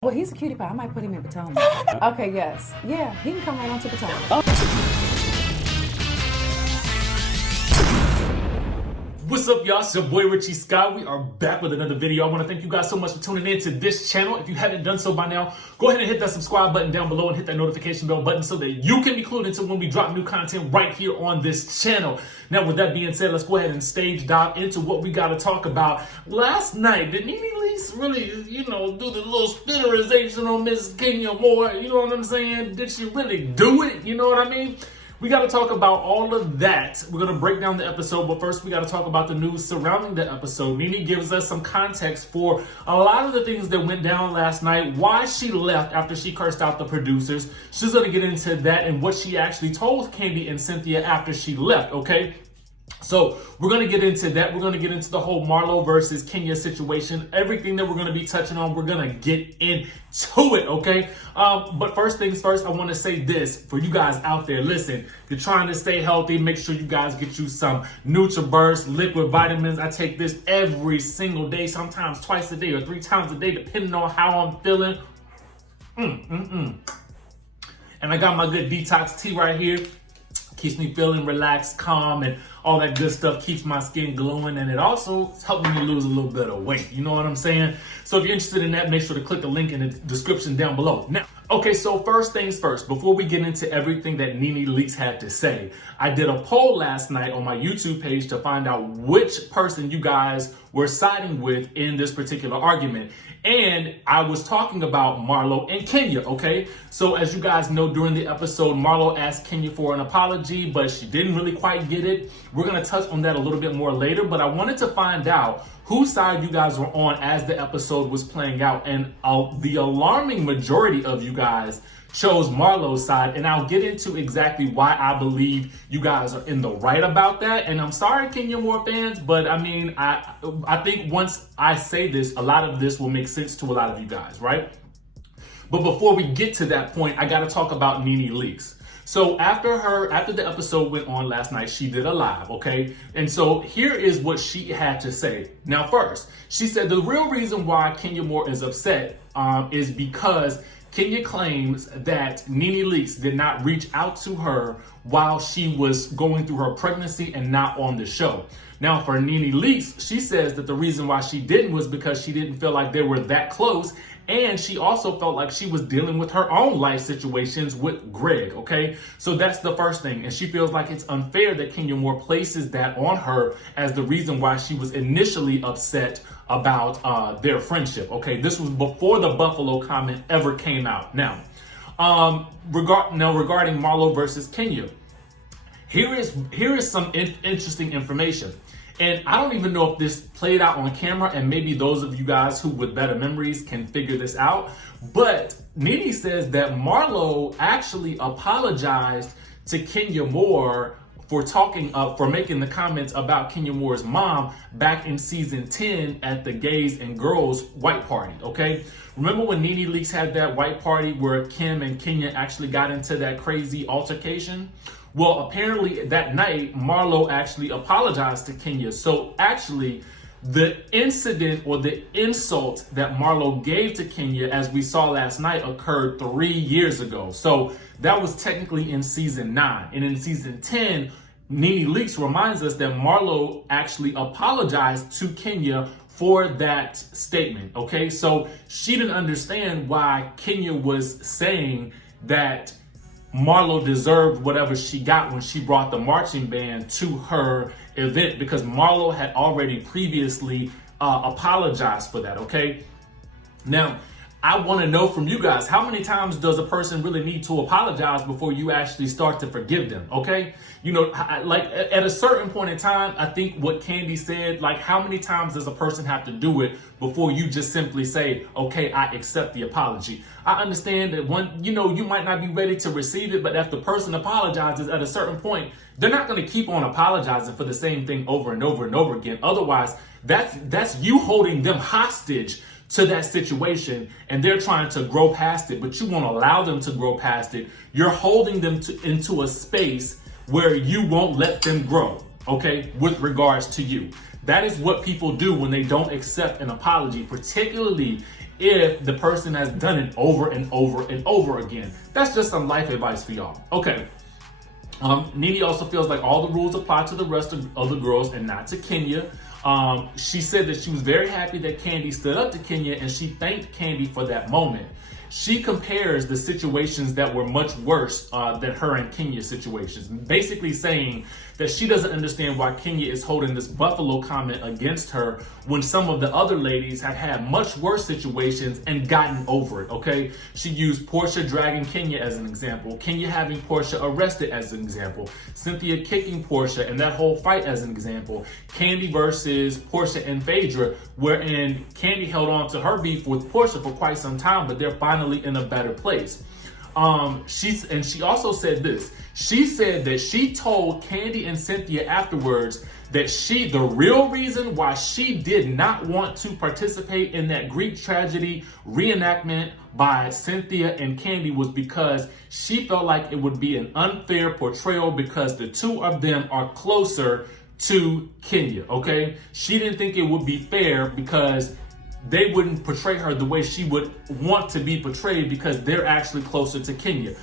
Well, he's a cutie pie. I might put him in Potomac. Okay, yes. Yeah, he can come right on to Potomac. What's up, y'all? It's your boy Richie Scott. We are back with another video. I want to thank you guys so much for tuning in to this channel. If you haven't done so by now, go ahead and hit that subscribe button down below and hit that notification bell button so that you can be clued into when we drop new content right here on this channel. Now, with that being said, let's go ahead and stage dive into what we got to talk about. Last night, did NeNe Leakes really, do the little spitterization on Miss Kenya Moore? You know what I'm saying? Did she really do it? You know what I mean? We got to talk about all of that. We're going to break down the episode, but first we got to talk about the news surrounding the episode. NeNe gives us some context for a lot of the things that went down last night, why she left after she cursed out the producers. She's going to get into that and what she actually told Kandi and Cynthia after she left, okay? So we're going to get into that. We're going to get into the whole Marlo versus Kenya situation. Everything that we're going to be touching on, we're going to get into it, okay? But first things first, I want to say this for you guys out there. Listen, if you're trying to stay healthy, make sure you guys get you some NutriBurst liquid vitamins. I take this every single day, sometimes twice a day or 3 times a day, depending on how I'm feeling. And I got my good detox tea right here. Keeps me feeling relaxed, calm, and all that good stuff. Keeps my skin glowing, and it also helps me lose a little bit of weight. You know what I'm saying? So if you're interested in that, make sure to click the link in the description down below. Now, okay, so first things first, before we get into everything that NeNe Leakes had to say, I did a poll last night on my YouTube page to find out which person you guys were siding with in this particular argument. And I was talking about Marlo and Kenya, okay? So as you guys know, during the episode, Marlo asked Kenya for an apology, but she didn't really quite get it. We're going to touch on that a little bit more later, but I wanted to find out whose side you guys were on as the episode was playing out. And the alarming majority of you guys chose Marlo's side, and I'll get into exactly why I believe you guys are in the right about that. And I'm sorry, Kenya Moore fans, but I mean, I think once I say this, a lot of this will make sense to a lot of you guys, right? But before we get to that point, I got to talk about NeNe Leakes. So after the episode went on last night, she did a live, okay? And so here is what she had to say. Now, first, she said the real reason why Kenya Moore is upset is because Kenya claims that NeNe Leakes did not reach out to her while she was going through her pregnancy and not on the show. Now, for NeNe Leakes, she says that the reason why she didn't was because she didn't feel like they were that close, and she also felt like she was dealing with her own life situations with Greg, okay? So that's the first thing, and she feels like it's unfair that Kenya Moore places that on her as the reason why she was initially upset about their friendship, okay? This was before the Buffalo comment ever came out. Now, regarding Marlo versus Kenya, here is some interesting information. And I don't even know if this played out on camera, and maybe those of you guys who with better memories can figure this out. But NeNe says that Marlo actually apologized to Kenya Moore for making the comments about Kenya Moore's mom back in season 10 at the Gays and Girls White Party, okay? Remember when NeNe Leakes had that white party where Kim and Kenya actually got into that crazy altercation? Well, apparently that night, Marlo actually apologized to Kenya. So actually, the incident or the insult that Marlo gave to Kenya, as we saw last night, occurred 3 years ago. So that was technically in season 9. And in season 10, NeNe Leakes reminds us that Marlo actually apologized to Kenya for that statement, okay? So she didn't understand why Kenya was saying that Marlo deserved whatever she got when she brought the marching band to her event, because Marlo had already previously apologized for that, okay? Now, I want to know from you guys, how many times does a person really need to apologize before you actually start to forgive them, okay? Like at a certain point in time, I think what Kandi said, like how many times does a person have to do it before you just simply say, okay, I accept the apology? I understand that you might not be ready to receive it, but if the person apologizes at a certain point, they're not going to keep on apologizing for the same thing over and over and over again. Otherwise, that's you holding them hostage to that situation, and they're trying to grow past it, but you won't allow them to grow past it. You're holding them into a space where you won't let them grow, okay, with regards to you. That is what people do when they don't accept an apology, particularly if the person has done it over and over and over again. That's just some life advice for y'all. Okay. NeNe also feels like all the rules apply to the rest of the girls and not to Kenya. She said that she was very happy that Kandi stood up to Kenya, and she thanked Kandi for that moment. She compares the situations that were much worse than her and Kenya's situations, basically saying that she doesn't understand why Kenya is holding this Buffalo comment against her when some of the other ladies have had much worse situations and gotten over it, okay? She used Porsha dragging Kenya as an example, Kenya having Porsha arrested as an example, Cynthia kicking Porsha and that whole fight as an example, Kandi versus Porsha and Phaedra, wherein Kandi held on to her beef with Porsha for quite some time, but they're finally in a better place. She also said this. She said that she told Kandi and Cynthia afterwards that the real reason why she did not want to participate in that Greek tragedy reenactment by Cynthia and Kandi was because she felt like it would be an unfair portrayal because the two of them are closer to Kenya, okay? She didn't think it would be fair because they wouldn't portray her the way she would want to be portrayed because they're actually closer to Kenya.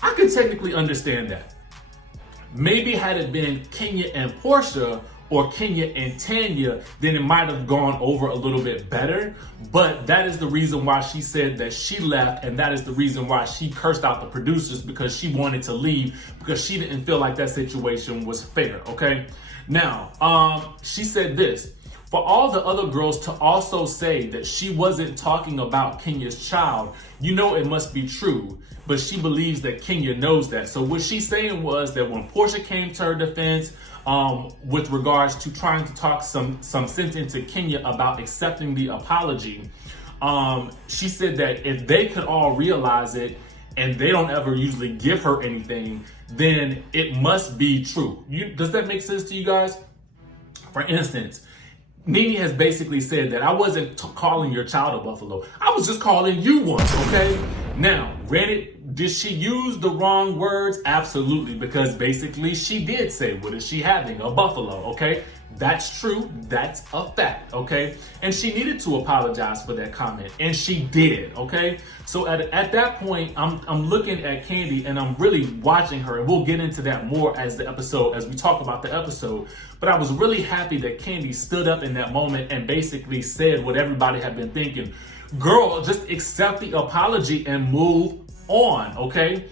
I could technically understand that. Maybe had it been Kenya and Porsha or Kenya and Tanya, then it might have gone over a little bit better. But that is the reason why she said that she left, and that is the reason why she cursed out the producers, because she wanted to leave because she didn't feel like that situation was fair, okay? Now, she said this. For all the other girls to also say that she wasn't talking about Kenya's child, you know it must be true, but she believes that Kenya knows that. So what she's saying was that when Porsha came to her defense with regards to trying to talk some sense into Kenya about accepting the apology, she said that if they could all realize it and they don't ever usually give her anything, then it must be true. Does that make sense to you guys? For instance, NeNe has basically said that I wasn't calling your child a buffalo. I was just calling you one, okay? Now, granted, did she use the wrong words? Absolutely, because basically she did say, what is she having? A buffalo, okay? That's true. That's a fact, okay? And she needed to apologize for that comment, and she did, okay? So at that point, I'm looking at Kandi and I'm really watching her, and we'll get into that more as we talk about the episode. But I was really happy that Kandi stood up in that moment and basically said what everybody had been thinking. Girl, just accept the apology and move on, okay?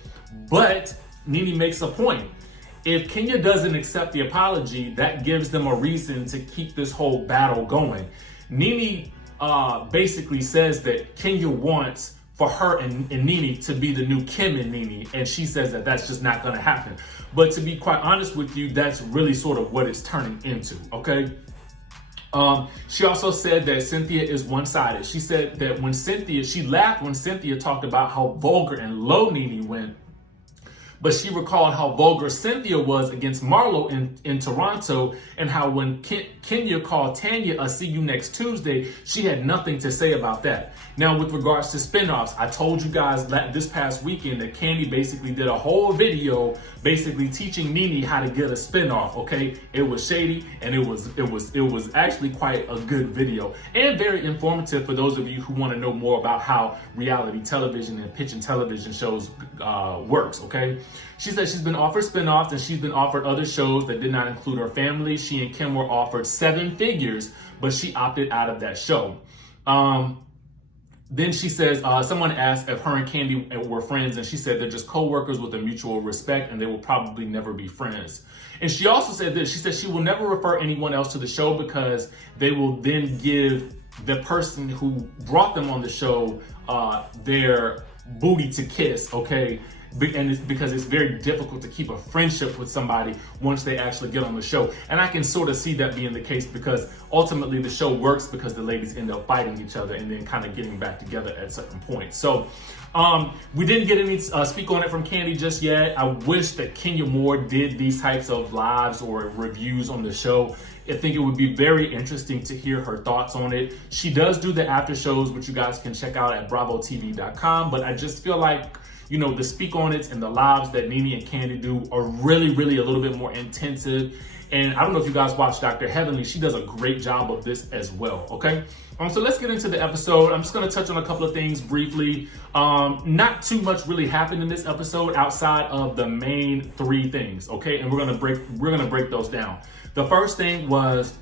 But NeNe makes a point. If Kenya doesn't accept the apology, that gives them a reason to keep this whole battle going. NeNe basically says that Kenya wants for her and NeNe to be the new Kim and NeNe, and she says that that's just not going to happen. But to be quite honest with you, that's really sort of what it's turning into, okay? She also said that Cynthia is one-sided. She said that she laughed when Cynthia talked about how vulgar and low NeNe went, but she recalled how vulgar Cynthia was against Marlo in Toronto, and how when Kenya called Tanya a see you next Tuesday, she had nothing to say about that. Now, with regards to spinoffs, I told you guys this past weekend that Kandi basically did a whole video basically teaching NeNe how to get a spinoff, okay? It was shady, and it was actually quite a good video and very informative for those of you who want to know more about how reality television and pitching television shows works, okay? She said she's been offered spinoffs and she's been offered other shows that did not include her family. She and Kim were offered 7 figures, but she opted out of that show. Then she says, someone asked if her and Kandi were friends, and she said they're just co-workers with a mutual respect and they will probably never be friends. And she also said this, she said she will never refer anyone else to the show because they will then give the person who brought them on the show their booty to kiss, okay? And it's because it's very difficult to keep a friendship with somebody once they actually get on the show. And I can sort of see that being the case because ultimately the show works because the ladies end up fighting each other and then kind of getting back together at certain points. So we didn't get any speak on it from Kandi just yet. I wish that Kenya Moore did these types of lives or reviews on the show. I think it would be very interesting to hear her thoughts on it. She does do the after shows, which you guys can check out at bravotv.com. But I just feel like, you know, the speak on it and the lives that NeNe and Kandi do are really, really a little bit more intensive. And I don't know if you guys watch Dr. Heavenly. She does a great job of this as well, okay? So let's get into the episode. I'm just going to touch on a couple of things briefly. Not too much really happened in this episode outside of the main three things, okay? And we're going to break those down. The first thing was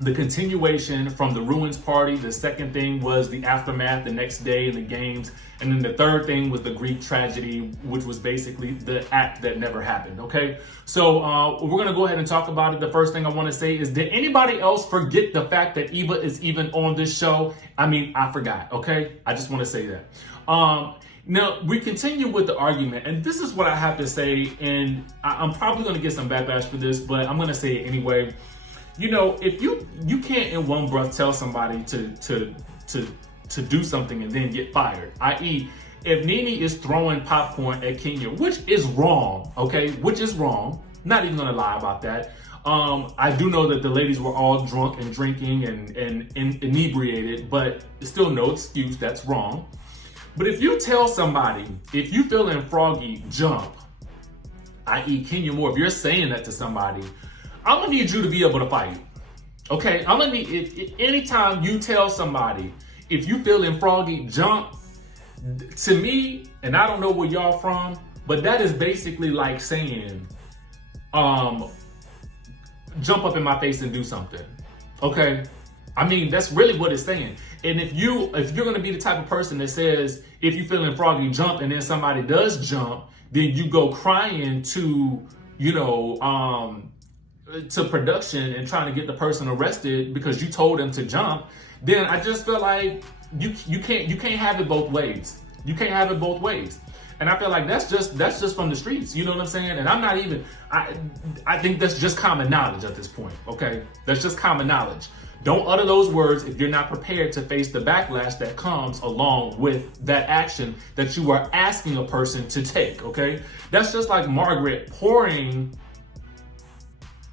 the continuation from the Ruins party. The second thing was the aftermath the next day in the games. And then the third thing was the Greek tragedy, which was basically the act that never happened, okay? So we're going to go ahead and talk about it. The first thing I want to say is, did anybody else forget the fact that Eva is even on this show? I mean, I forgot, okay? I just want to say that. Now, we continue with the argument, and this is what I have to say, and I'm probably going to get some backlash for this, but I'm going to say it anyway. You know, if you can't in one breath tell somebody to do something and then get fired, i.e., if NeNe is throwing popcorn at Kenya, which is wrong, okay, which is wrong, not even gonna lie about that. I do know that the ladies were all drunk and drinking and inebriated, but still no excuse, that's wrong. But if you tell somebody, if you feeling froggy, jump, i.e. Kenya Moore, if you're saying that to somebody, I'm gonna need you to be able to fight, okay? I'm gonna need, anytime you tell somebody, if you feeling froggy, jump, to me, and I don't know where y'all from, but that is basically like saying, jump up in my face and do something, okay? I mean, that's really what it's saying. And if you're gonna be the type of person that says, if you feeling froggy, jump, and then somebody does jump, then you go crying to, you know, to production and trying to get the person arrested because you told them to jump, then I just feel like you can't have it both ways. You can't have it both ways. And I feel like that's just from the streets. You know what I'm saying? And I'm not even, I think that's just common knowledge at this point, okay? That's just common knowledge. Don't utter those words if you're not prepared to face the backlash that comes along with that action that you are asking a person to take, okay? That's just like Margaret pouring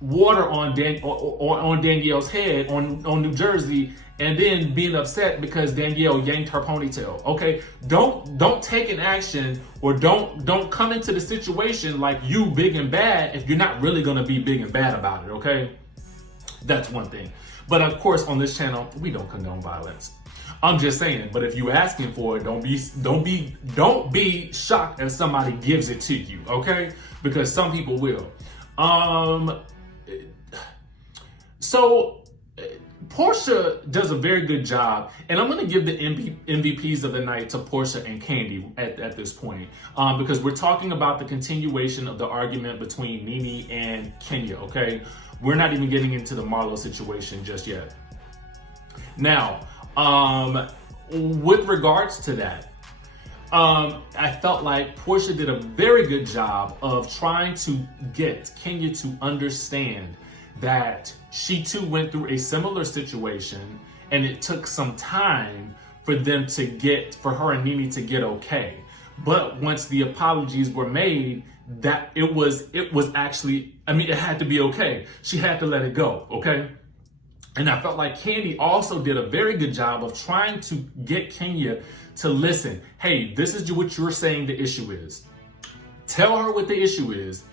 water on Danielle's head on New Jersey, and then being upset because Danielle yanked her ponytail. Okay, don't take an action, or don't come into the situation like you big and bad if you're not really gonna be big and bad about it. Okay, that's one thing. But of course, on this channel, we don't condone violence. I'm just saying. But if you asking for it, don't be shocked if somebody gives it to you. Okay, because some people will. So Porsha does a very good job, and I'm going to give the MVPs of the night to Porsha and Kandi at this point, because we're talking about the continuation of the argument between NeNe and Kenya, okay? We're not even getting into the Marlo situation just yet. Now, with regards to that, I felt like Porsha did a very good job of trying to get Kenya to understand that she too went through a similar situation, and it took some time for her and NeNe to get okay. But once the apologies were made, that it was actually, I mean, it had to be okay. She had to let it go, okay? And I felt like Kandi also did a very good job of trying to get Kenya to listen. Hey, this is what you're saying the issue is. Tell her what the issue is.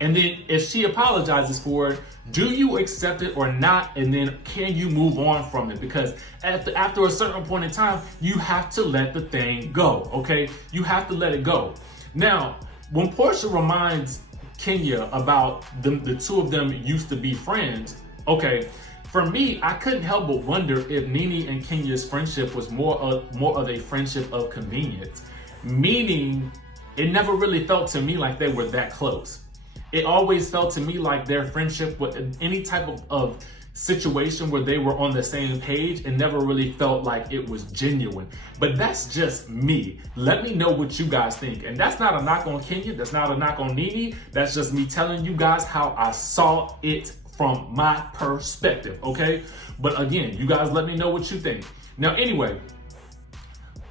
And then if she apologizes for it, do you accept it or not? And then can you move on from it? Because after a certain point in time, you have to let the thing go, okay? You have to let it go. Now, when Porsha reminds Kenya about the two of them used to be friends, okay, for me, I couldn't help but wonder if NeNe and Kenya's friendship was more of a friendship of convenience, meaning it never really felt to me like they were that close. It always felt to me like their friendship with any type of situation where they were on the same page, it never really felt like it was genuine. But that's just me. Let me know what you guys think. And that's not a knock on Kenya. That's not a knock on NeNe. That's just me telling you guys how I saw it from my perspective, okay? But again, you guys let me know what you think. Now, anyway,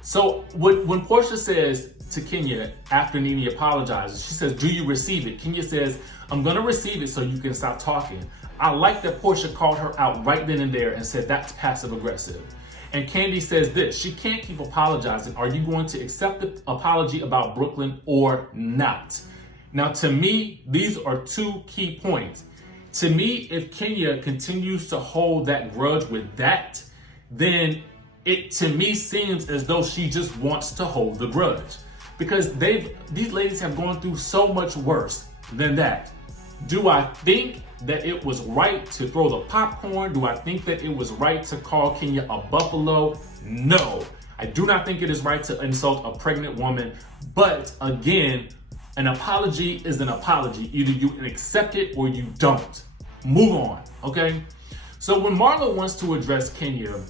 so when Porsha says to Kenya after NeNe apologizes, she says, do you receive it? Kenya says, I'm gonna receive it so you can stop talking. I like that Porsha called her out right then and there and said that's passive aggressive. And Kandi says this, she can't keep apologizing. Are you going to accept the apology about Brooklyn or not? Now, to me, these are two key points. To me, if Kenya continues to hold that grudge with that, then it to me seems as though she just wants to hold the grudge. Because these ladies have gone through so much worse than that. Do I think that it was right to throw the popcorn? Do I think that it was right to call Kenya a buffalo? No. I do not think it is right to insult a pregnant woman. But again, an apology is an apology. Either you accept it or you don't. Move on, okay? So when Marlo wants to address Kenya,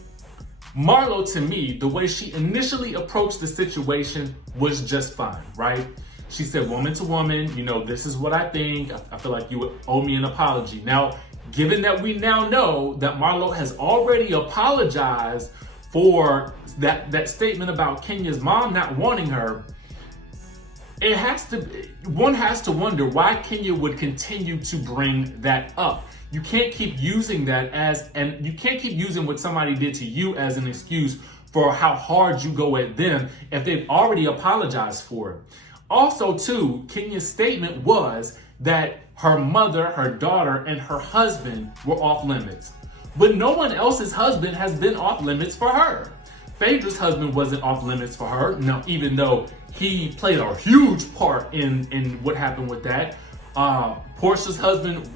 Marlo, to me, the way she initially approached the situation was just fine, right? She said, woman to woman, this is what I think. I feel like you owe me an apology. Now, given that we now know that Marlo has already apologized for that statement about Kenya's mom not wanting her, one has to wonder why Kenya would continue to bring that up. You can't keep using that and you can't keep using what somebody did to you as an excuse for how hard you go at them if they've already apologized for it. Also, too, Kenya's statement was that her mother, her daughter, and her husband were off limits. But no one else's husband has been off limits for her. Phaedra's husband wasn't off limits for her. Now, even though he played a huge part in what happened with that. Porsha's husband,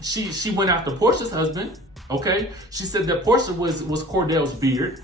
she went after Porsha's husband, okay? She said that Porsha was Cordell's beard.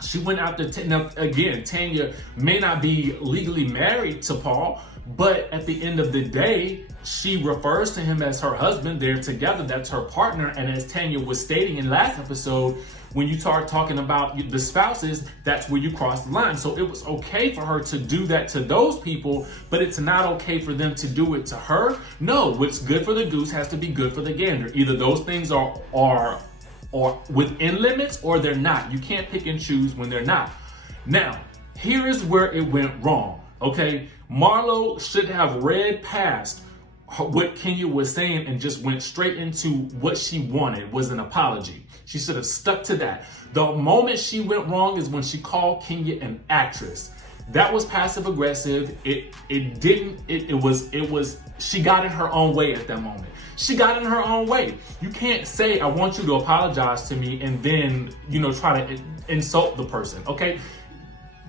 She went after, now again, Tanya may not be legally married to Paul, but at the end of the day, she refers to him as her husband. They're together, that's her partner. And as Tanya was stating in last episode, when you start talking about the spouses, that's where you cross the line. So it was okay for her to do that to those people, but it's not okay for them to do it to her. No, what's good for the goose has to be good for the gander. Either those things are within limits or they're not. You can't pick and choose when they're not. Now, here is where it went wrong, okay? Marlo should have read past what Kenya was saying and just went straight into what she wanted was an apology. She should have stuck to that. The moment she went wrong is when she called Kenya an actress. That was passive aggressive. She got in her own way at that moment. She got in her own way. You can't say, I want you to apologize to me and then, try to insult the person, okay?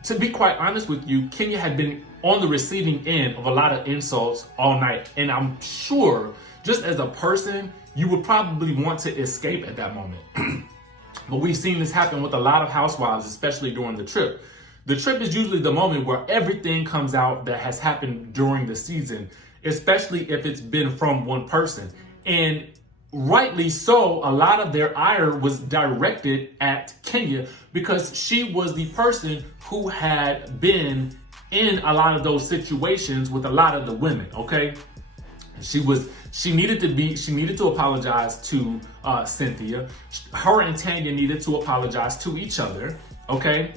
To be quite honest with you, Kenya had been on the receiving end of a lot of insults all night. And I'm sure, just as a person, you would probably want to escape at that moment. But we've seen this happen with a lot of housewives, especially during the trip. The trip is usually the moment where everything comes out that has happened during the season, especially if it's been from one person. And rightly so, a lot of their ire was directed at Kenya because she was the person who had been in a lot of those situations with a lot of the women, okay? She needed to apologize to Cynthia. Her and Tanya needed to apologize to each other, okay?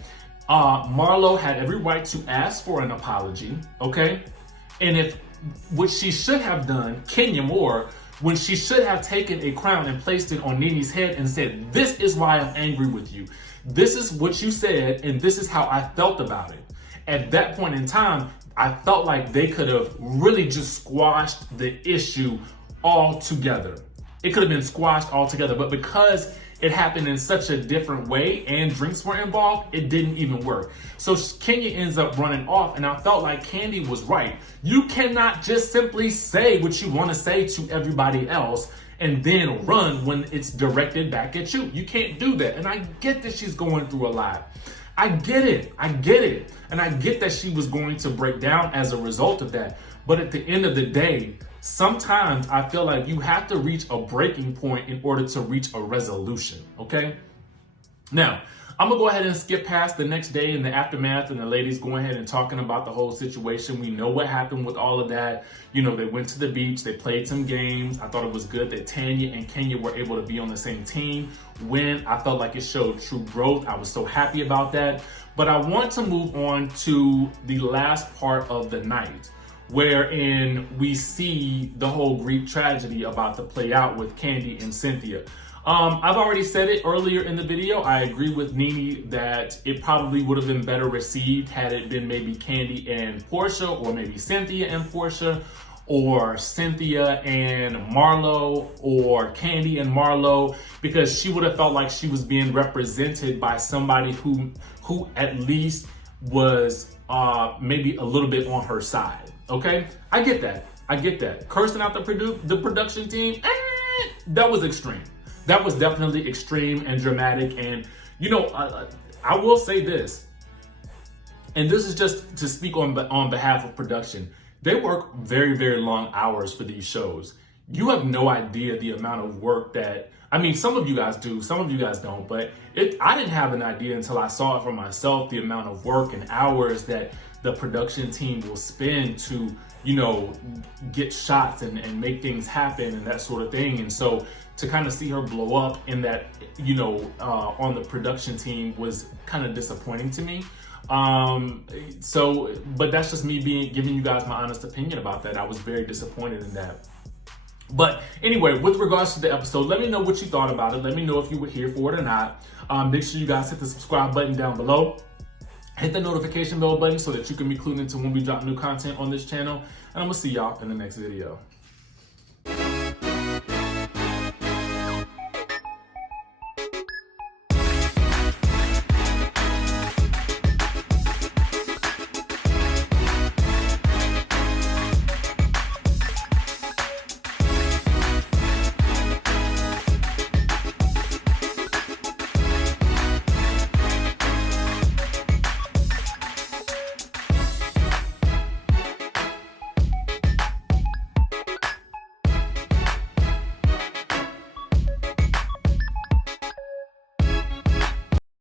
Marlo had every right to ask for an apology, okay? And if what she should have done, Kenya more, when she should have taken a crown and placed it on NeNe's head and said, this is why I'm angry with you. This is what you said, and this is how I felt about it. At that point in time, I felt like they could have really just squashed the issue altogether. It could have been squashed altogether, but because it happened in such a different way and drinks were involved, it didn't even work. So Kenya ends up running off, and I felt like Kandi was right. You cannot just simply say what you want to say to everybody else and then run when it's directed back at you. You can't do that. And I get that she's going through a lot. I get it. And I get that she was going to break down as a result of that. But at the end of the day, sometimes I feel like you have to reach a breaking point in order to reach a resolution, okay? Now, I'm gonna go ahead and skip past the next day in the aftermath and the ladies going ahead and talking about the whole situation. We know what happened with all of that. They went to the beach, they played some games. I thought it was good that Tanya and Kenya were able to be on the same team. I felt like it showed true growth. I was so happy about that. But I want to move on to the last part of the night, wherein we see the whole Greek tragedy about to play out with Kandi and Cynthia. I've already said it earlier in the video. I agree with NeNe that it probably would have been better received had it been maybe Kandi and Porsha, or maybe Cynthia and Porsha, or Cynthia and Marlo or Kandi and Marlo, because she would have felt like she was being represented by somebody who at least was maybe a little bit on her side. Okay, I get that. Cursing out the production team, that was extreme. That was definitely extreme and dramatic. And you know, I will say this, and this is just to speak on behalf of production. They work very, very long hours for these shows. You have no idea the amount of work that, I mean, some of you guys do, some of you guys don't, but I didn't have an idea until I saw it for myself, the amount of work and hours that the production team will spend to, you know, get shots and make things happen and that sort of thing. And so to kind of see her blow up in that, you know, on the production team was kind of disappointing to me. But that's just me giving you guys my honest opinion about that. I was very disappointed in that. But anyway, with regards to the episode, let me know what you thought about it. Let me know if you were here for it or not. Make sure you guys hit the subscribe button down below. Hit the notification bell button so that you can be clued into when we drop new content on this channel. And I'm gonna see y'all in the next video.